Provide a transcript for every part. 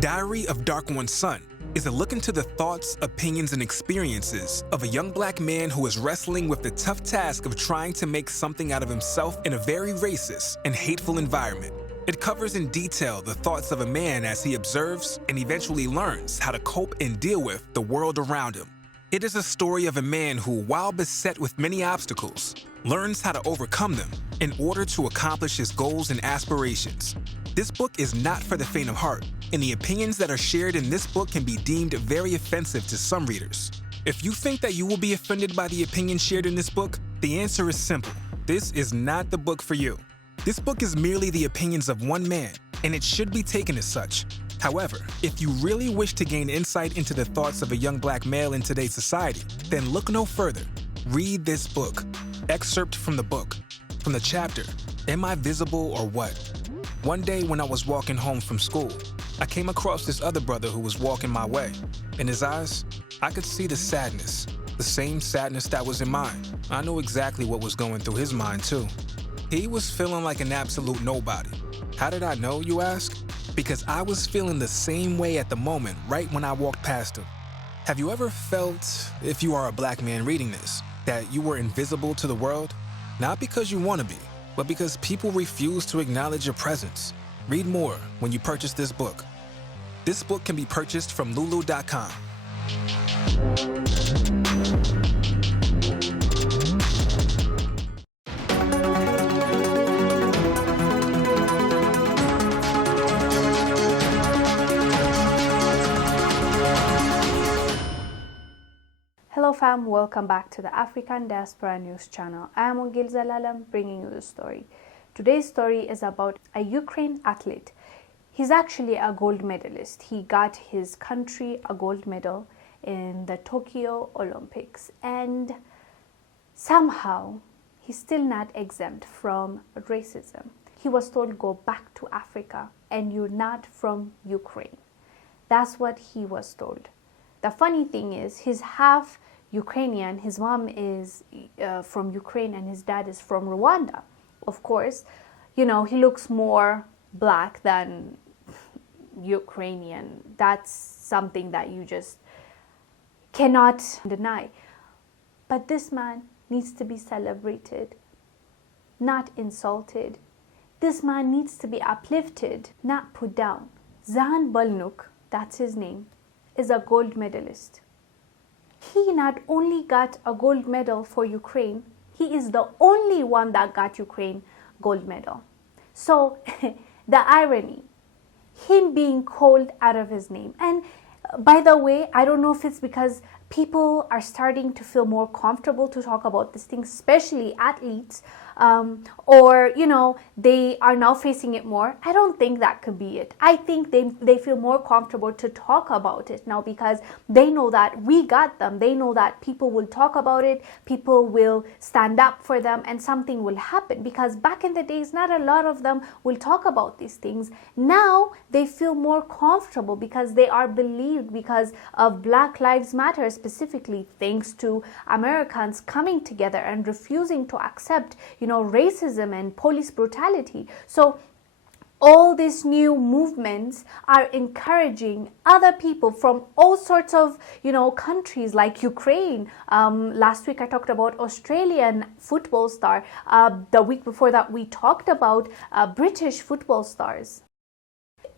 Diary of Dark One's Son is a look into the thoughts, opinions, and experiences of a young black man who is wrestling with the tough task of trying to make something out of himself in a very racist and hateful environment. It covers in detail the thoughts of a man as he observes and eventually learns how to cope and deal with the world around him. It is a story of a man who, while beset with many obstacles, learns how to overcome them in order to accomplish his goals and aspirations. This book is not for the faint of heart, and the opinions that are shared in this book can be deemed very offensive to some readers. If you think that you will be offended by the opinions shared in this book, the answer is simple. This is not the book for you. This book is merely the opinions of one man, and it should be taken as such. However, if you really wish to gain insight into the thoughts of a young black male in today's society, then look no further. Read this book. Excerpt from the book. From the chapter, Am I Visible or What? One day when I was walking home from school, I came across this other brother who was walking my way. In his eyes, I could see the sadness, the same sadness that was in mine. I knew exactly what was going through his mind too. He was feeling like an absolute nobody. How did I know, you ask? Because I was feeling the same way at the moment, right when I walked past him. Have you ever felt, if you are a black man reading this, that you were invisible to the world? Not because you want to be, but because people refuse to acknowledge your presence. Read more when you purchase this book. This book can be purchased from lulu.com. Hello fam, welcome back to the African Diaspora News channel. I am Wongel Zelalem bringing you the story. Today's story is about a Ukraine athlete. He's actually a gold medalist. He got his country a gold medal in the Tokyo Olympics, and somehow he's still not exempt from racism. He was told, go back to Africa and you're not from Ukraine. That's what he was told. The funny thing is, he's half Ukrainian. His mom is from Ukraine and his dad is from Rwanda. Of course, you know, he looks more black than Ukrainian. That's something that you just cannot deny. But this man needs to be celebrated, not insulted. This man needs to be uplifted, not put down. Zan Balnuk, that's his name, is a gold medalist. He not only got a gold medal for Ukraine, he is the only one that got Ukraine gold medal. So the irony, him being called out of his name. And by the way, I don't know if it's because people are starting to feel more comfortable to talk about these things, especially athletes, or, you know, they are now facing it more. I don't think that could be it. I think they feel more comfortable to talk about it now because they know that we got them. They know that people will talk about it, people will stand up for them, and something will happen. Because back in the days, not a lot of them will talk about these things. Now they feel more comfortable because they are believed because of Black Lives Matter, specifically thanks to Americans coming together and refusing to accept, you know, racism and police brutality. So all these new movements are encouraging other people from all sorts of, you know, countries like Ukraine. Last week I talked about Australian football star. The week before that we talked about British football stars.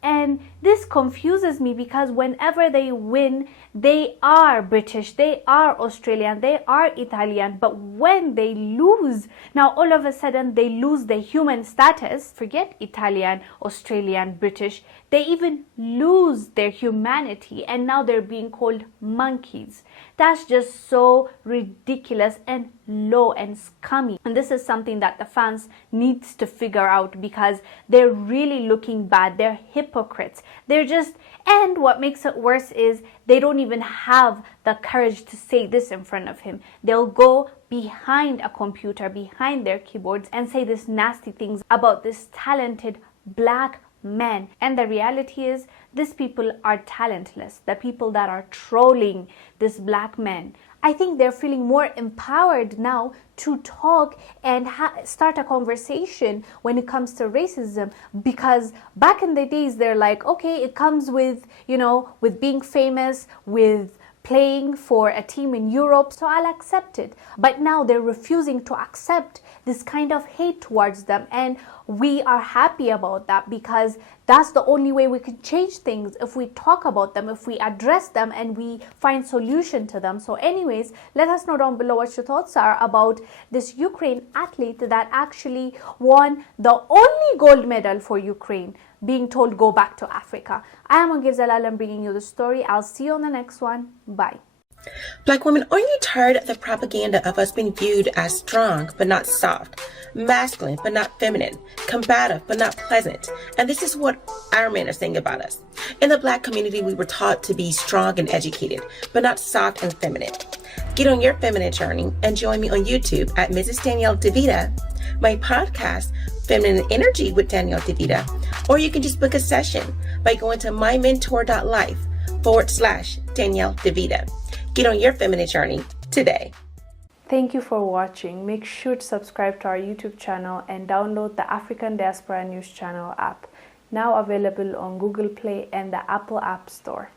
And this confuses me because whenever they win, they are British, they are Australian, they are Italian. But when they lose, now all of a sudden they lose their human status. Forget Italian, Australian, British. They even lose their humanity and now they're being called monkeys. That's just so ridiculous and low and scummy. And this is something that the fans needs to figure out because they're really looking bad. They're hypocrites. They're just, and what makes it worse is they don't even have the courage to say this in front of him. They'll go behind a computer, behind their keyboards and say these nasty things about this talented black man. And the reality is these people are talentless. The people that are trolling this black man, I think they're feeling more empowered now to talk and start a conversation when it comes to racism, because back in the days they're like, okay, it comes with, you know, with being famous, with playing for a team in Europe, so I'll accept it. But now they're refusing to accept this kind of hate towards them, and we are happy about that, because that's the only way we can change things, if we talk about them, if we address them, and we find solution to them. So anyways, let us know down below what your thoughts are about this Ukraine athlete that actually won the only gold medal for Ukraine, being told go back to Africa. I am Wongel Zelalem bringing you the story. I'll see you on the next one. Bye. Black women, aren't you tired of the propaganda of us being viewed as strong but not soft, masculine but not feminine, combative but not pleasant? And this is what our men are saying about us. In the Black community, we were taught to be strong and educated, but not soft and feminine. Get on your feminine journey and join me on YouTube at Mrs. Danielle DeVita, my podcast, Feminine Energy with Danielle DeVita, or you can just book a session by going to mymentor.life/Danielle DeVita. Get on your feminine journey today. Thank you for watching. Make sure to subscribe to our YouTube channel and download the African Diaspora News Channel app, now available on Google Play and the Apple App Store.